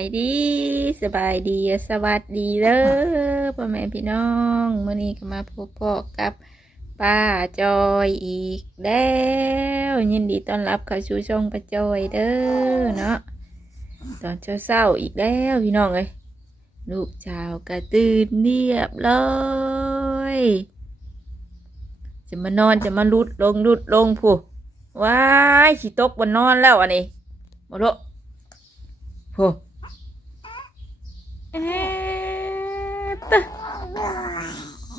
ายดีสบายดีสวัสดีเด้อพ่อแม่พี่น้องมื่อนี้ก็มาพบพ่อกับป้าจอยอีกแล้วยินดีต้อนรับเข้าสู่ช่องป้าจอยเด้อเนาะตอนเช้าๆอีกแล้วพี่น้องเอ้ยลูกช้ากระตื่นเรียบร้อยจะมานอนจะมาลุดลงลุดลงผู้ว้ายสิตกบนนอนแล้วอันนี้มาโลโห เอ๊ต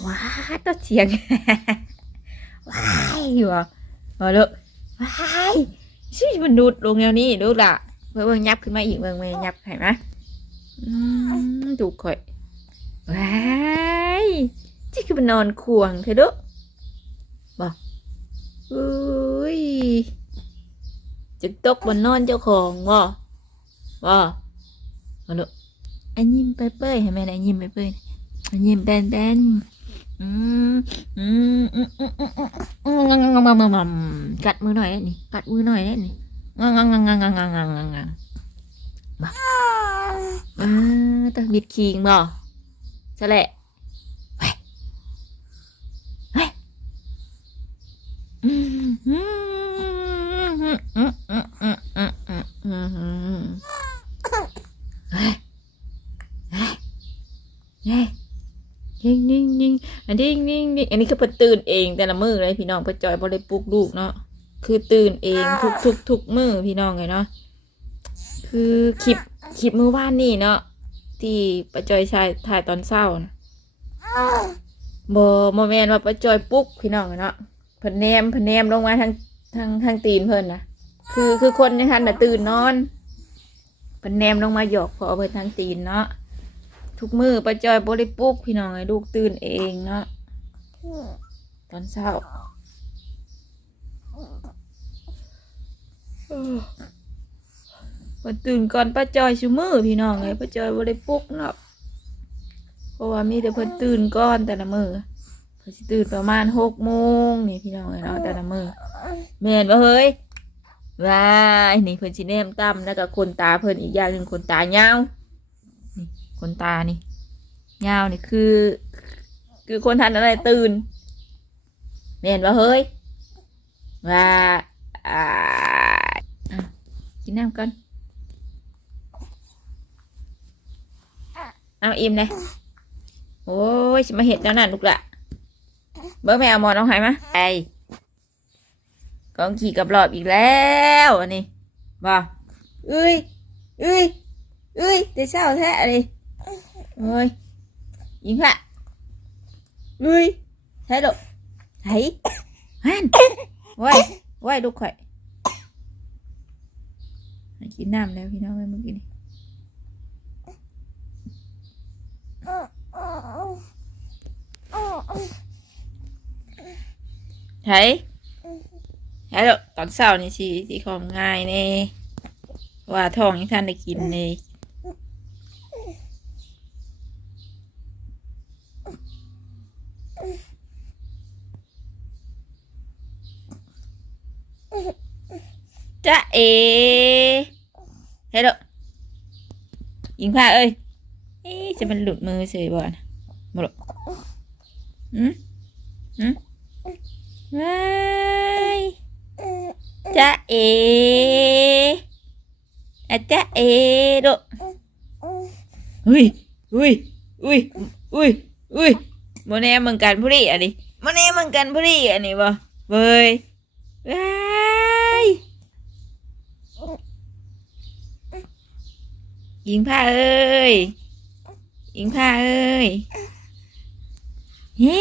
ว้าตะเสียงว้ายว่ะมาเลยว้ายชิมันดูดลงแนวนี้ดูละเบิ่งเบิ่งยับขึ้นมาอีกเบิ่งแม่ยับเห็นไหมอืมดูข่อยว้ายที่คือมันนอนควงเธอด้อบอกอุ้ยจะตกบนนอนเจ้าของบ่ว่าเอาลูก อันยิ้มไปเป้ยๆให้แม่นะอันยิ้มไปเป้ยๆอันยิ้มแบนๆอืมอืมอืมอืมอืมอืมงงงงงกัดมือหน่อยนี่กัดมือหน่อยนี่งงงงงงงงงงงงมาเออตะบิดคิงบ่ใช่แหละ อันนี้นิ่งนิ่งอันนี้ก็เพิ่นตื่นเองแต่ละมือเลยพี่น้องเพิ่นจอยบ่ได้ปลุกลูกเนาะคือตื่นเองทุกทุกทุกมือพี่น้องเลยเนาะคือคลิปคลิปมือว่านนี่เนาะที่ป้าจอยชายถ่ายตอนเศร้านะบ่โมแมนว่าป้าจอยปลุกพี่น้องเนาะเพิ่นแนมเพิ่นแนมลงมาทางทางทางตีนเพิ่นนะคือคือคนในทันน่ะตื่นนอนเป็นแนมลงมาหยอกพอเอาไปทางตีนเนาะ ทุกมือประจอยบริปุกพี่น้องไอ้ลูกตื่นเองเนาะตอนเช้าเออเพิ่นตื่นก่อนป้าจอยชูมือพี่น้องไอ้ป้าจอยบริปุกเนาะเพราะว่ามีแต่เพิ่นตื่นก่อนแต่ละมือเพิ่นสิตื่นประมาณหกโมงนี่พี่น้องไอ้เนาะแต่ละมือแม่นบ่เฮ้ยว้ายนี่เพิ่นสิแนมตั้มแล้วก็คนตาเพิ่นอีกอย่างหนึ่งคนตายา คนตานี่ยาวนี่คือ คือคนทันอะไรตื่นแม่นว่าเฮ้ยว่าอ่ากินน้ำก่อนเอาอิ่มเลยโอ้ยมาเห็ดแล้วนั่นลูกละเบิ้งแม่เอหมอนเอาหายมาไอกองขี่กับหลอบอีกแล้วอันนี้บ่เอ้ยเอ้ยเอ้ยแต่เช้าแท้อันนี้ ơi Diễm Phạm Ngươi Thế độ Thấy Hoan Quay Quay đục khỏe Chị Nam đeo thì nó mới cái này Thấy Thế độ Tón sao này chị Chị không ngại nè Và thòng những than này kín nè เฮ้ยลูกยิงผ้าเอ้ยเอ๊ะจะมันหลุดมือเฉยบ่นะมาลูกอืมอืมว้ายจ้าเออะจ้าเอลูกอุ้ยอุ้ยอุ้ยอุ้ยอุ้ยโมเน่เหมึงกันผู้ดีอันนี้โมเน่เหมึงกันผู้ดีอันนี้บ่เว้ยว้าย ยิงผ้าเอ้ยยิงผ้าเอ้ยเฮ้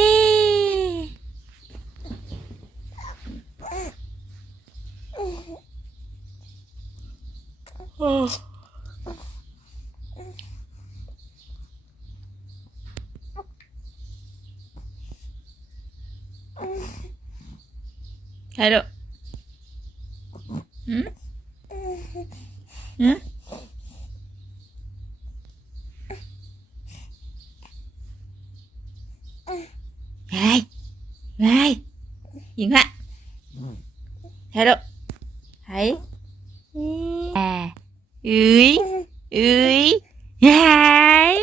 ใช่ลูกหืมหืมไงไงยิงฮะใช่ลูกใช่แอะเอ้ย เอ้ ยยาย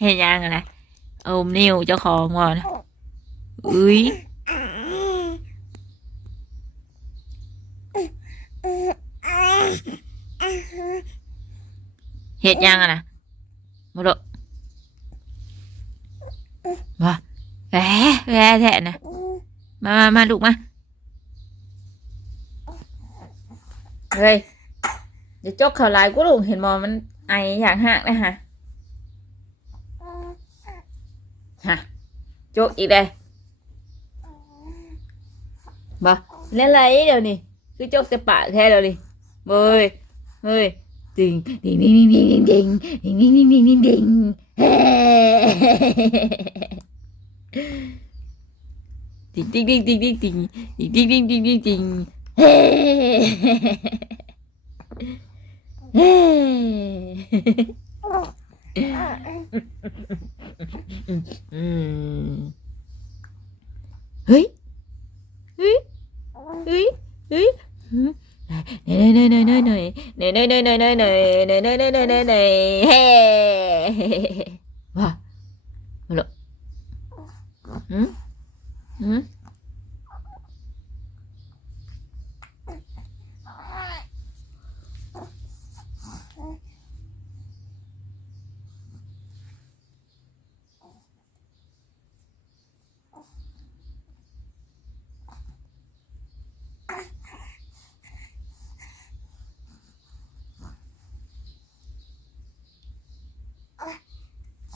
เห็นยังอะนะอมนิ้วเจ้าของวอนเอ้ยเห็ดยังอะนะมาดูมาแหวแหวแทะนะมามามาลูกมา เฮ้ยเดี๋ยวจกเข่าลายกูลูกเห็นมอมัน ไออยากหักนะฮะฮะจกอีกเลยบ่เล่นอะไรเดี๋ยวนี้คือจกแต่ปากแท้เดี๋ยวนี้เฮ้ยเฮ้ยติงติงติงติงติงติงติงติงติงติงติงติงติงเฮ้ติงติงติงติงติงติงติงติงติงติงติงติงเฮ้ เฮ้อืมเฮ้ยเฮ้ยเฮ้ยเฮ้ยเนยเนยเนยเ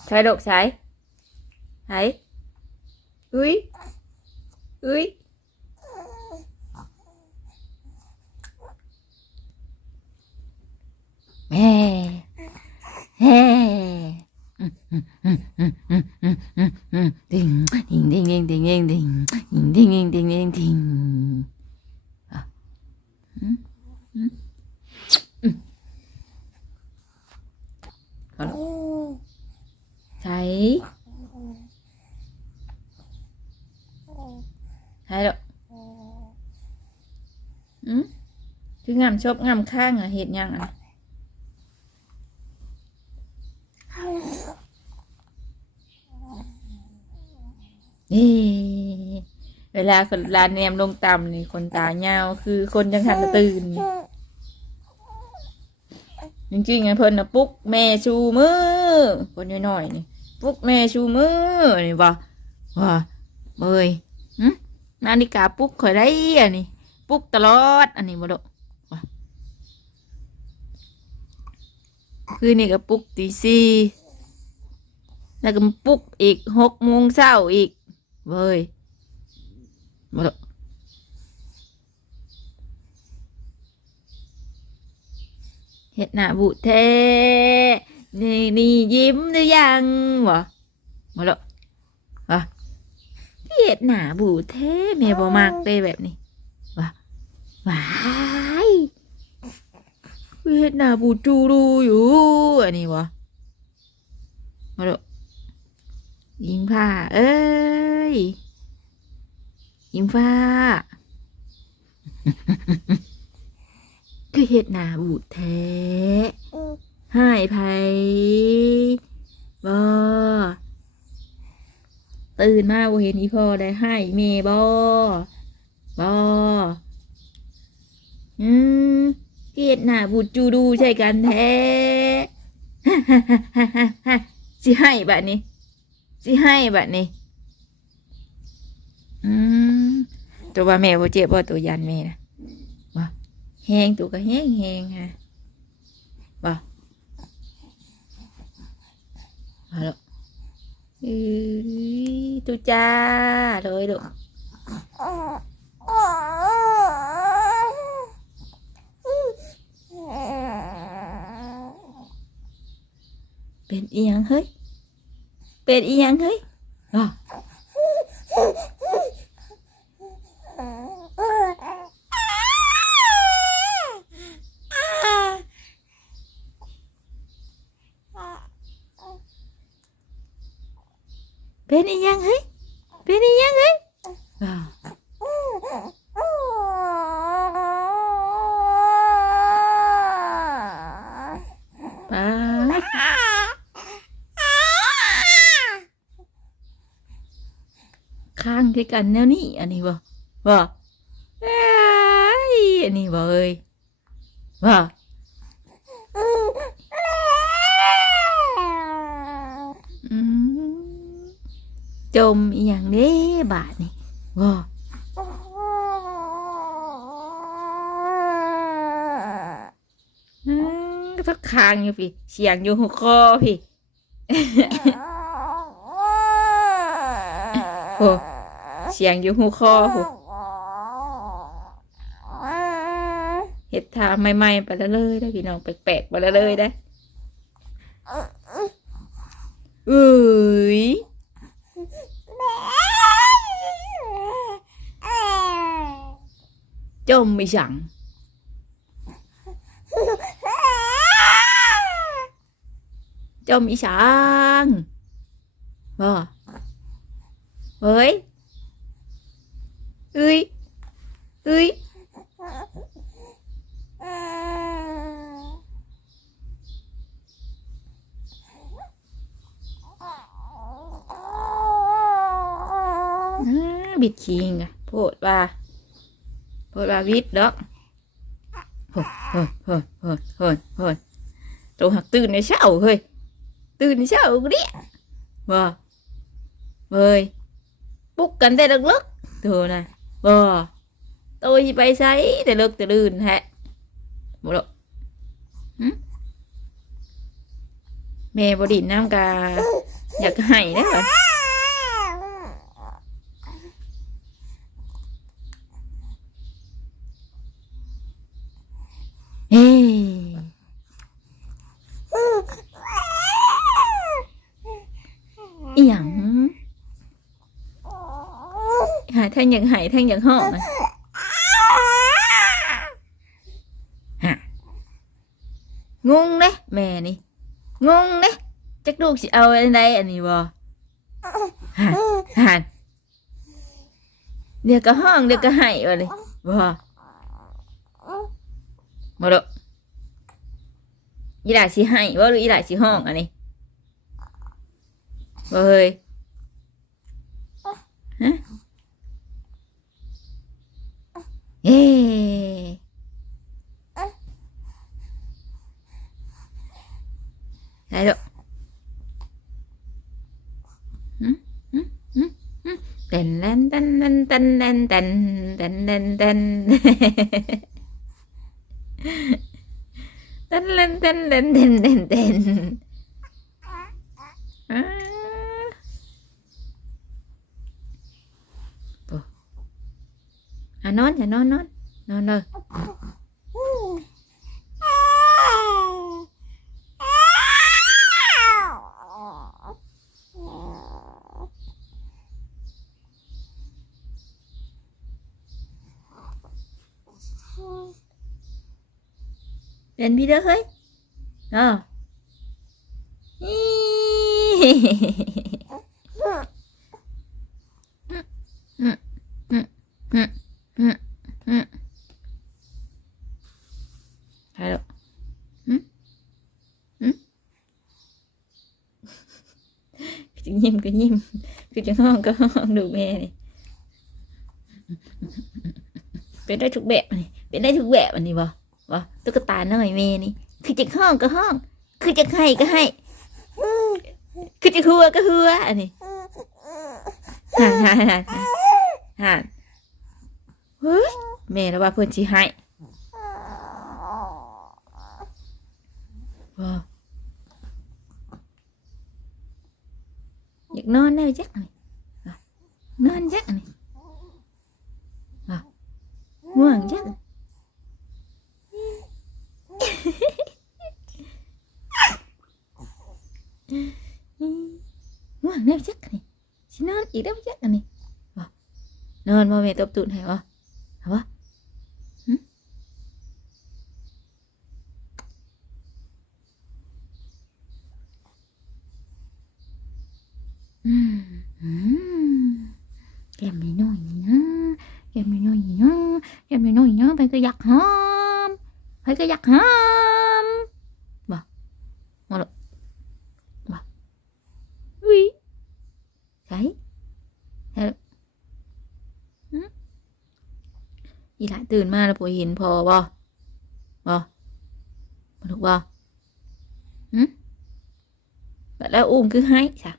ใช่ลูกใช่ใช่อุ้ยอุ้ยแม่แม่ติงติงติงติงติงติงติงติงติงติงติงติงอะอืมอืมอืมเอาลูก ใช่ใช่หรออืมคืองามชบงามข้างอะเห็ดยังอะนี่เวลาคนลานแนมลงต่ำนี่คนตาเงาคือคนยังทันตื่นจริงๆไงเพิ่นนะปุ๊กแม่ชูมือคนน้อยๆนี่ ปลุ๊กแม่ชูมือนี่ว่าว่าเบยหึนาฬิกาปลุ๊กข่อยได้อันนี้ปลุ๊กตลอด อันนี้บ่ดอกว่าคือนี่ก็ปลุ๊กตีสี่แล้วก็ปลุ๊กอีกหกโมงเช้าอีกเบยบ่ดอกเฮ็ดหน้าบุแท้ นี่นี่ยิ้มหรือยังวะมาแล้ววะเฮ็ดหน้าบุแท้แม่บ่มักเลยแบบนี้วะว้ายเฮ็ดหน้าบุจูรูอยู่ อันนี้วะมาแล้วยิงผ้า เอ้ย ยิงฟ้า คือเฮ็ดหน้าบูดแท้ หายไผบ่ตื่นมาบ่เห็นอีพ่อได้ให้แม่บ่บ่อืมเกลียดหน้าบูดจูดูใช่กันแท้สิให้บัดนี้สิให้บัดนี้ อืมตัวว่าแม่บ่เจ็บบ่ตัวยันแม่นะแหงตัวก็แหงแหงฮะ Được. Tôi cha rồi được. Bên yên hết, Bên yên hết, Rồi. เป็นยังเฮ้ยเป็นยังเฮ้ยป้าข้างที่กันแนวนี้อันนี้บ่บ่อันนี้บ่เอ้ยบ่ Mm. จมอีหยังเด้บาดนี่บ่อืมทักคางอยู่พี่ เสียงอยู่หัวคอพี่โอ้เสียงอยู่หูคอหูเห็ดทาใหม่ๆไปแล้วเลยได้อพี่น้องแปลกๆไปแล้วเลยได้อเอ้ย จมไม่สั่งจมอีสั บิดคิงอะโพดว่าโพดว่าวิดดอกโฮ้ยเฮ้ยเฮ้ยเฮ้ยเฮ้ยเฮ้ยตัวหักตื่นในเช้าเฮ้ยตื่นในเช้ากูเนี่ยว่เฮ้ยปลุกกันแต่ลึกๆเธอนะบ่ tôi สิไปไสแต่เลิกแต่ลื่นแฮะบ่ดอกแม่บดินน้ำกาอยากให้ได้อเอ้ยอีหยังหา ทั้งอยากให้ทั้งอยากห้องอะฮะงงเด้แม่นี่งงเด้จักลูกสิเอาอันใดอันนี้บ่หันหันเดี๋ยวก็ห้องเดี๋ยวก็ให้ว่าเลยบ่บ่ดอกอีหลาสิให้บ่หรืออีหลาสิห้องอันนี้บ่เฮ้ยฮะ เฮ้ได้ดอกหึหึหึหึเต้นเล่นเต้น อะนอนอย่านอนนอนนอนเลยเป็นพี่เด้อเฮ้ยเออฮัลโหลหืมหืมคือจะยิ้มก็ยิ้มคือ จะห้องก็ห้องดูแม่นี่เป็นได้ทุกแบบนนี้เป็นได้ทุกแบบอันนี้บ่บ่ตุ๊กตาน้อยแม่นี่ คือจะห้องก็ห้อง คือจะให้ก็ให้คือจะหัวก็หัวอันนี้ห่านห่านห่านห่านเฮ้ยแม่แล้วว่าเพื่อนสิให้บ่อยากนอนได้จักอันนี้บ่ นอนจักอันนี้บ่ง่วงจักง่วงได้จักอันนี้สินอนอีกได้จักอันนี้บ่นอนบ่แม่ตบตูดให้บ่เอาบ่หึอืมอืมแก้มน้อยๆนะแก้มน้อยๆนะแก้มน้อยๆนะไปก็อยากหอม ก็อยากหอมบ่มาลูกบ่อุ้ยใช่เฮ้ยอีหลาตื่นมาแล้วปวเห็นพอบ่บ่มาถูกบ่หืมบัดแล้วอุ้มคือให้จ้ะ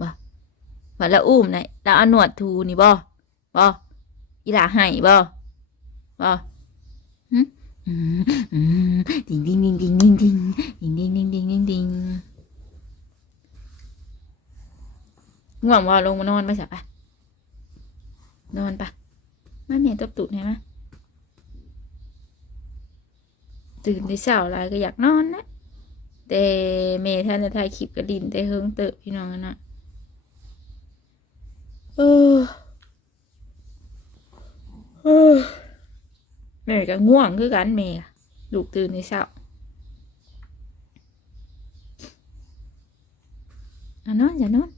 บ่บัดแล้วอุ้มไหนแล้วเอาหนวดทูนี่บ่บ่อีหลาให้บ่บ่หืมอือืม ดิงดิงดิงดิงดิงดิงดิงดิงดิงดิงดิงดิงง่วงว่าลงมานอนไปสักปะนอนปะมาเมียตบตุดให้มตื่นในเช้าหลายก็อยากนอนนะแต่เมย์ท่านจะถ่ายคลิปกระดินแต่เฮิงเติบพี่น้องนั่นนะเออเออ แม่ก็ง่วงคือกันแม่ลูกตื่นในเช้าอะนอนอย่านอน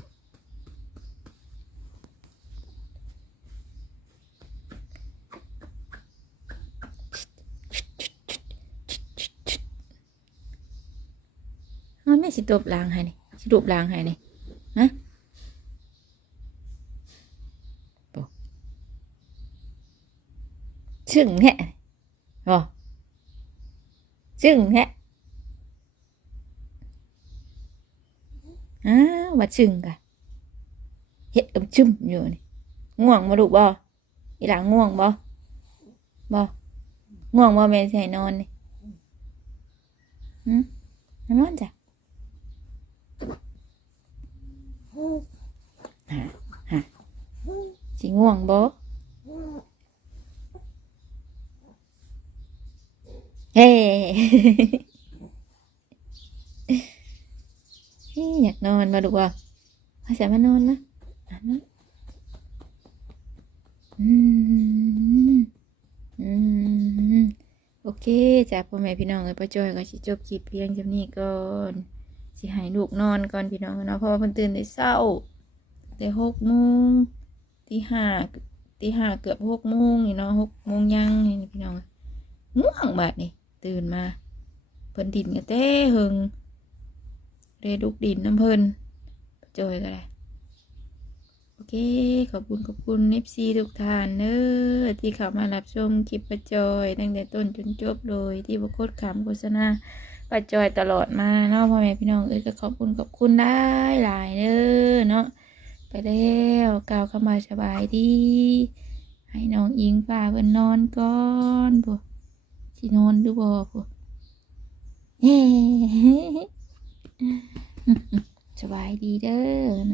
มันไม่สิตบล้างให้นี่สิรูปล้างให้นี่นะ chừng hẹ. Rồi. Chừng hẹ. À mà chừng cả. Hiện ông chùm nhiều này. Nguồn mà đủ bò. Ý là nguồn bò. Bò. Nguồn bò mẹ sẽ non này. Ừ? nó non chả? Hả hả? Chị nguồn bố เฮ้อยากนอนมาดูว่าพาจะมานอนนะอะนะอืมอืมโอเคจ้ะพ่อแม่พี่น้องเอ้ยป้าจอยก็สิจบคลิปเพียงจำนี้ก่อนสิให้ลูกนอนก่อนพี่น้องเนาะเพราะว่าเพิ่นตื่นแต่เช้าแต่หกโมงตีห้าตีห้าเกือบหกโมงนี่เนาะหกโมงยังนี่พี่น้องง่วงบาดนี่ ตื่นมา เพิ่นดินกันเต้หึงเรดุกดินน้ำเพิ่นจอยก็ได้โอเค ขอบคุณขอบคุณนิฟซีทุกท่านเนอที่เข้ามารับชมคลิปประจอยตั้งแต่ต้นจนจบเลยที่บกดคำโฆษณาป้าจอยตลอดมาเนาะพ่อแม่พี่น้องเอ้ยก็ขอบคุณขอบคุณได้หลายเด้อเนาะไปแล้วกล่าวเข้ามาสบายดี ให้น้องอิงฝ่าเพิ่นนอนก่อนพว สินอนหรือบ่พวกเฮ้สบายดีเด้อนะ